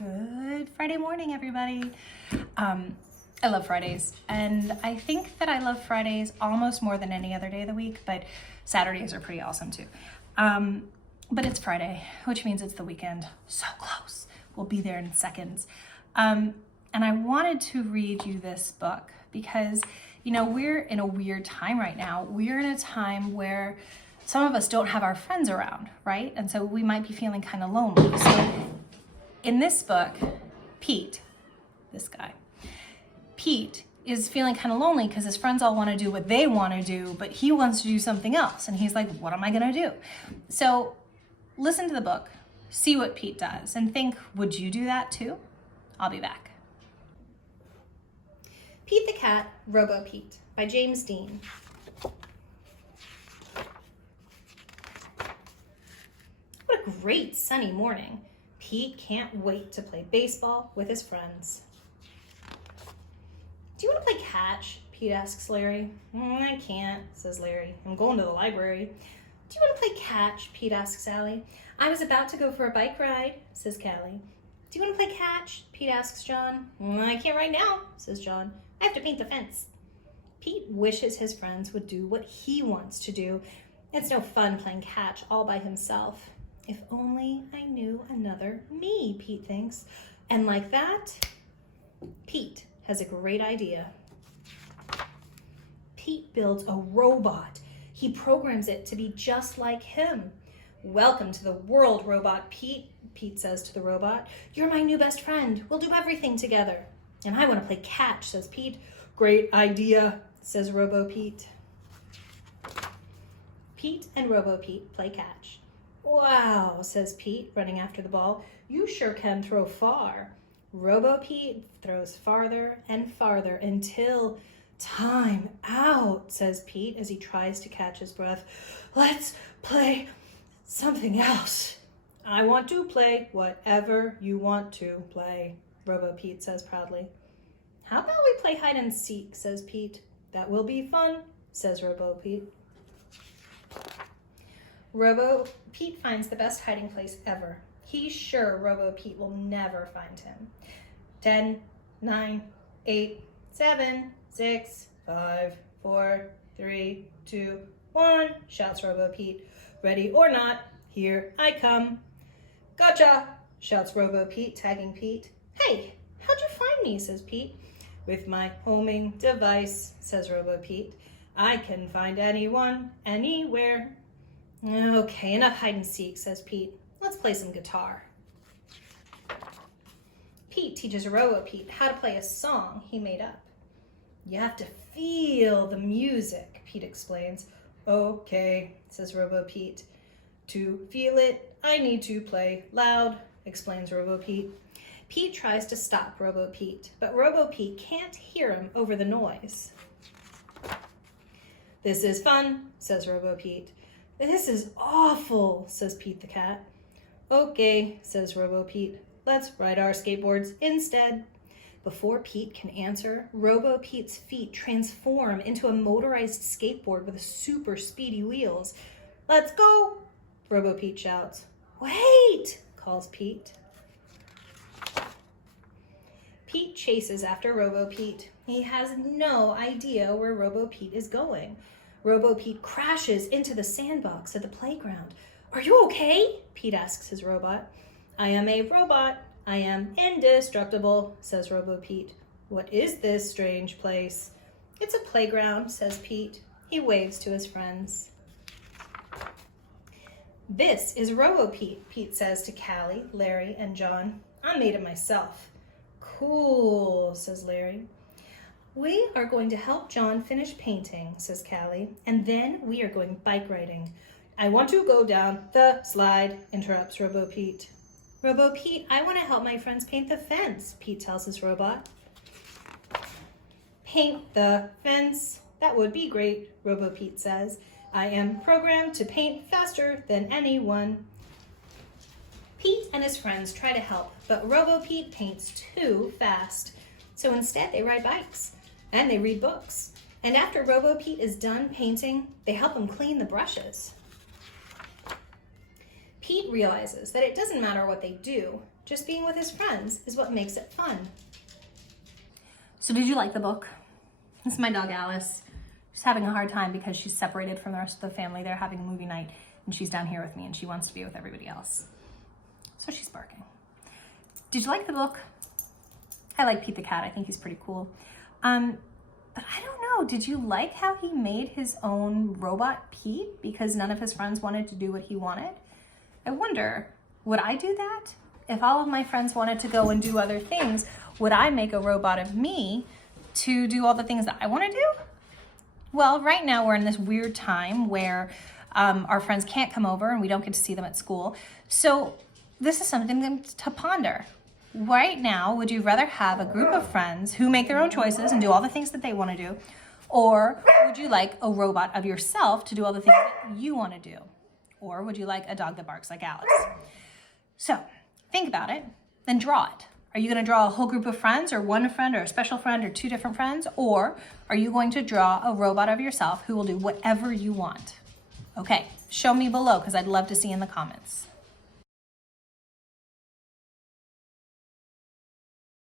Good Friday morning, everybody. I love Fridays, and I think that I love Fridays almost more than any other day of the week, but Saturdays are pretty awesome too. But it's Friday, which means it's the weekend. So close. We'll be there in seconds. And I wanted to read you this book because, you know, we're in a weird time right now. We're in a time where some of us don't have our friends around, right? And so we might be feeling kind of lonely. So in this book, Pete, this guy, Pete is feeling kind of lonely because his friends all want to do what they want to do, but he wants to do something else. And he's like, what am I going to do? So listen to the book, see what Pete does, and think, would you do that too? I'll be back. Pete the Cat, Robo Pete by James Dean. What a great sunny morning. Pete can't wait to play baseball with his friends. Do you want to play catch? Pete asks Larry. I can't, says Larry. I'm going to the library. Do you want to play catch? Pete asks Sally. I was about to go for a bike ride, says Callie. Do you want to play catch? Pete asks John. I can't right now, says John. I have to paint the fence. Pete wishes his friends would do what he wants to do. It's no fun playing catch all by himself. If only I knew another me, Pete thinks. And like that, Pete has a great idea. Pete builds a robot. He programs it to be just like him. Welcome to the world, robot Pete, Pete says to the robot. You're my new best friend. We'll do everything together. And I want to play catch, says Pete. Great idea, says Robo Pete. Pete and Robo Pete play catch. Wow, says Pete, running after the ball. You sure can throw far. Robo Pete throws farther and farther until time out, says Pete as he tries to catch his breath. Let's play something else. I want to play whatever you want to play, Robo Pete says proudly. How about we play hide and seek, says Pete. That will be fun, says Robo Pete. Robo Pete finds the best hiding place ever. He's sure Robo Pete will never find him. 10, 9, 8, 7, 6, 5, 4, 3, 2, 1, shouts Robo Pete. Ready or not, here I come. Gotcha, shouts Robo Pete, tagging Pete. Hey, how'd you find me, says Pete. With my homing device, says Robo Pete. I can find anyone, anywhere. Okay, enough hide and seek, says Pete. Let's play some guitar. Pete teaches Robo Pete how to play a song he made up. You have to feel the music, Pete explains. Okay, says Robo Pete. To feel it, I need to play loud, explains Robo Pete. Pete tries to stop Robo Pete, but Robo Pete can't hear him over the noise. This is fun, says Robo Pete. This is awful, says Pete the Cat. Okay, says Robo Pete. Let's ride our skateboards instead. Before Pete can answer, Robo Pete's feet transform into a motorized skateboard with super speedy wheels. Let's go, Robo Pete shouts. Wait, calls Pete. Pete chases after Robo Pete. He has no idea where Robo Pete is going. Robo Pete crashes into the sandbox at the playground. Are you okay? Pete asks his robot. I am a robot. I am indestructible, says Robo Pete. What is this strange place? It's a playground, says Pete. He waves to his friends. This is Robo Pete, Pete says to Callie, Larry, and John. I made it myself. Cool, says Larry. We are going to help John finish painting, says Callie, and then we are going bike riding. I want to go down the slide, interrupts Robo Pete. Robo Pete, I want to help my friends paint the fence, Pete tells his robot. Paint the fence? That would be great, Robo Pete says. I am programmed to paint faster than anyone. Pete and his friends try to help, but Robo Pete paints too fast. So instead they ride bikes and they read books. And after Robo Pete is done painting, they help him clean the brushes. Pete realizes that it doesn't matter what they do, just being with his friends is what makes it fun. So did you like the book? This is my dog Alice. She's having a hard time because she's separated from the rest of the family. They're having a movie night and she's down here with me and she wants to be with everybody else. So she's barking. Did you like the book? I like Pete the cat. I think he's pretty cool. But I don't know, did you like how he made his own robot Pete because none of his friends wanted to do what he wanted? I wonder, would I do that? If all of my friends wanted to go and do other things, would I make a robot of me to do all the things that I want to do? Well, right now we're in this weird time where our friends can't come over and we don't get to see them at school. So this is something to ponder. Right now, would you rather have a group of friends who make their own choices and do all the things that they want to do? Or would you like a robot of yourself to do all the things that you want to do? Or would you like a dog that barks like Alice? So think about it, then draw it. Are you going to draw a whole group of friends or one friend or a special friend or two different friends? Or are you going to draw a robot of yourself who will do whatever you want? Okay, show me below because I'd love to see in the comments.